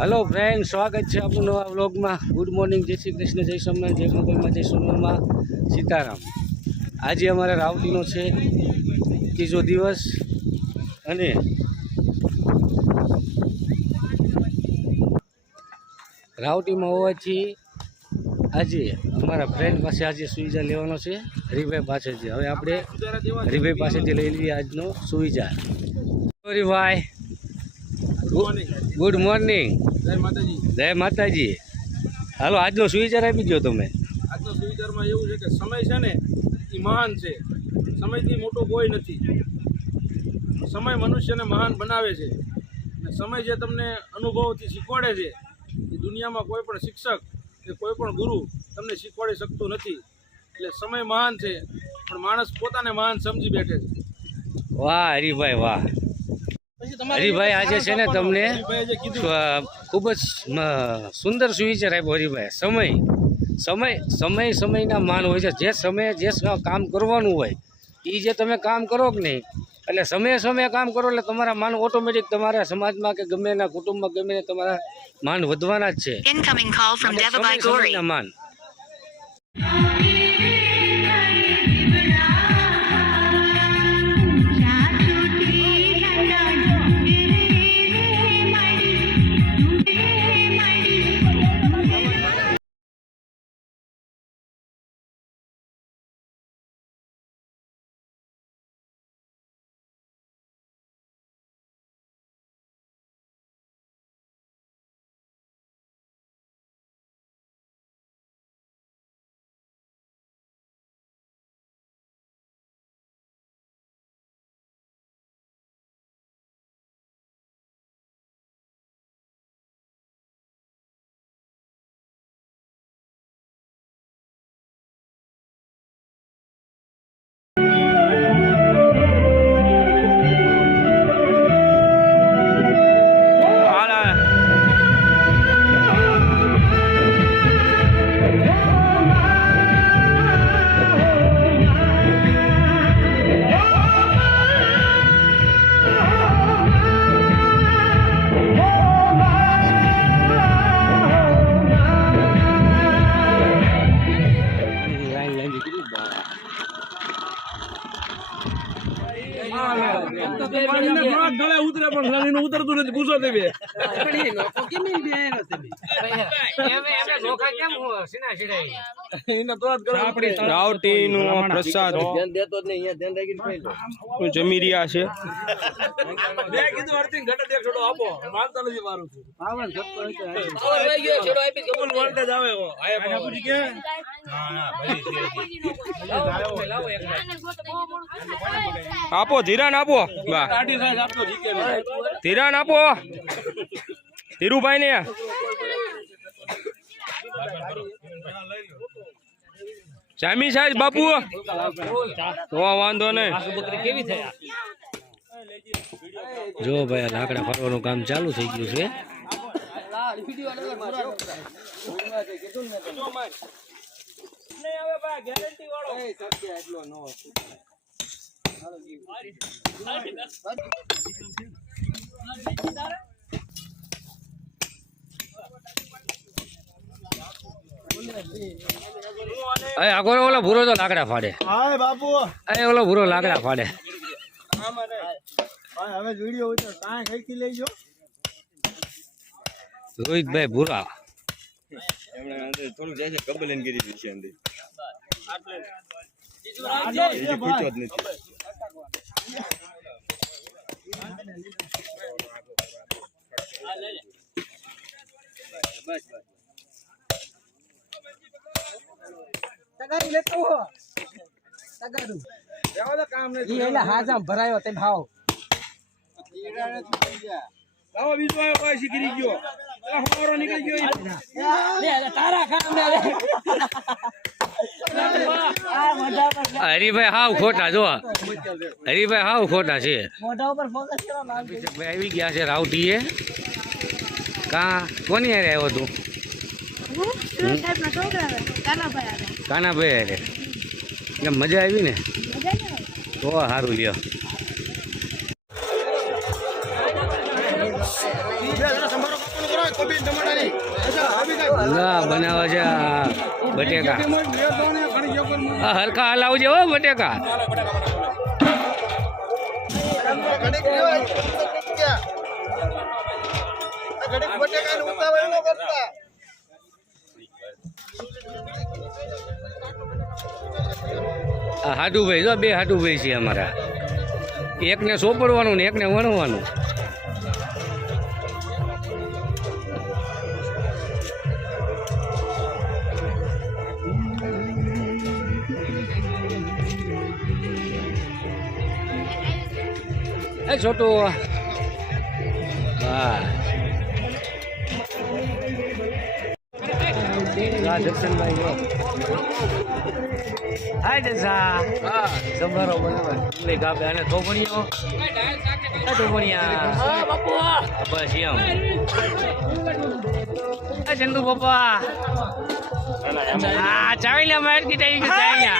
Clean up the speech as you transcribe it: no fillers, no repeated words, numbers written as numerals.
Hello friend, स्वागत है आपનું નવા વ્લોગમાં। ગુડ મોર્નિંગ, જય શ્રી કૃષ્ણ, જય સોમનાથ, જય મોગલમાં, જય સોનલમાં, સીતારામ। આજે અમારે રાવટીનો છે ત્રીજો દિવસ અને રાવટીમાં હોવાથી આજે અમારા ફ્રેન્ડ પાસે આજે સુવિચાર લેવાનો છે હરિભાઈ પાસેથી। હવે આપણે હરિભાઈ પાસેથી લઈ લઈએ આજનો સુવિચાર। હરિભાઈ, ગુડ મોર્નિંગ, જય માતાજી। હાલો, આજનો સુવિચાર આપી દો તમે। આજનો સુવિચારમાં એવું છે કે સમય છે ને એ મહાન છે, સમયથી મોટો કોઈ નથી। સમય મનુષ્યને મહાન બનાવે છે અને સમય જે તમને અનુભવથી શીખવાડે છે એ દુનિયામાં કોઈ પણ શિક્ષક કે કોઈ પણ ગુરુ તમને શીખવાડી શકતો નથી। એટલે સમય મહાન છે, પણ માણસ પોતાને મહાન સમજી બેઠે છે। વાહ હરિભાઈ, વાહ હરિભાઈ, આજે છે ને તમને ખૂબ જ સુંદર સુવિચાર આપ્યો હરિભાઈ। સમયના માન હોય છે। જે સમયે જે કામ કરવાનું હોય એ જે તમે કામ કરો કે નહીં, એટલે સમયે કામ કરો એટલે તમારા માન ઓટોમેટિક તમારા સમાજમાં કે ગમે એના કુટુંબમાં ગમે તમારા માન વધવાના જ છે। સમયના માન ઉતરે પણ ઉતરતું નથી, પૂછો તમે। રાવટીનું પ્રસાદ જમી રહ્યા છે। આપો ધીરાન, આપો ધીરાન, આપો ધીરુભાઈ ને। જામી સાહેબ બાપુ તો વાંધો નહીં। જો ભાઈ, લાકડા ફરવાનું કામ ચાલુ થઈ ગયું છે। આગળ ઓલો ભૂરો તો લાકડા ફાડે। ઓલો ભૂરો લાકડા ફાડે। હવે વિડિયો ઉતાર, કાંઈ ખેંચી લેજો રોહિતભાઈ ભૂરા। એમણે અંદર થોડું જાય છે, કબલેન કરી દીધી છે અંદર, પૂછો જ નથી। ભરાયો તે ભાવ શીખી ગયો નીકળી ગયો તારા હરિભાઈ હાવ ખોટા, જો હરિભાઈ હાવ ખોટા છે। આવી ગયા છે રાવટીએ। કોની હારે આવ્યો તું? કાનાભાઈ હારે। મજા આવી ને? તો સારું લ્યો। બનાવે છે આ બટેકા. આ હરખા હલાવજો હો બટેકા. આ હાડુભાઈ જો બે હાડુભાઈ છે અમારા, એકને સોંપડવાનું ને એકને વણવાનું. એ છોટું હા દર્શનભાઈ હાય દશા જમરો બનાવે ગાબે અને થોપણીઓ બસ એમ. ચંદુ પપ્પા હા ચાવી લે માર્કેટ આવી ગયું.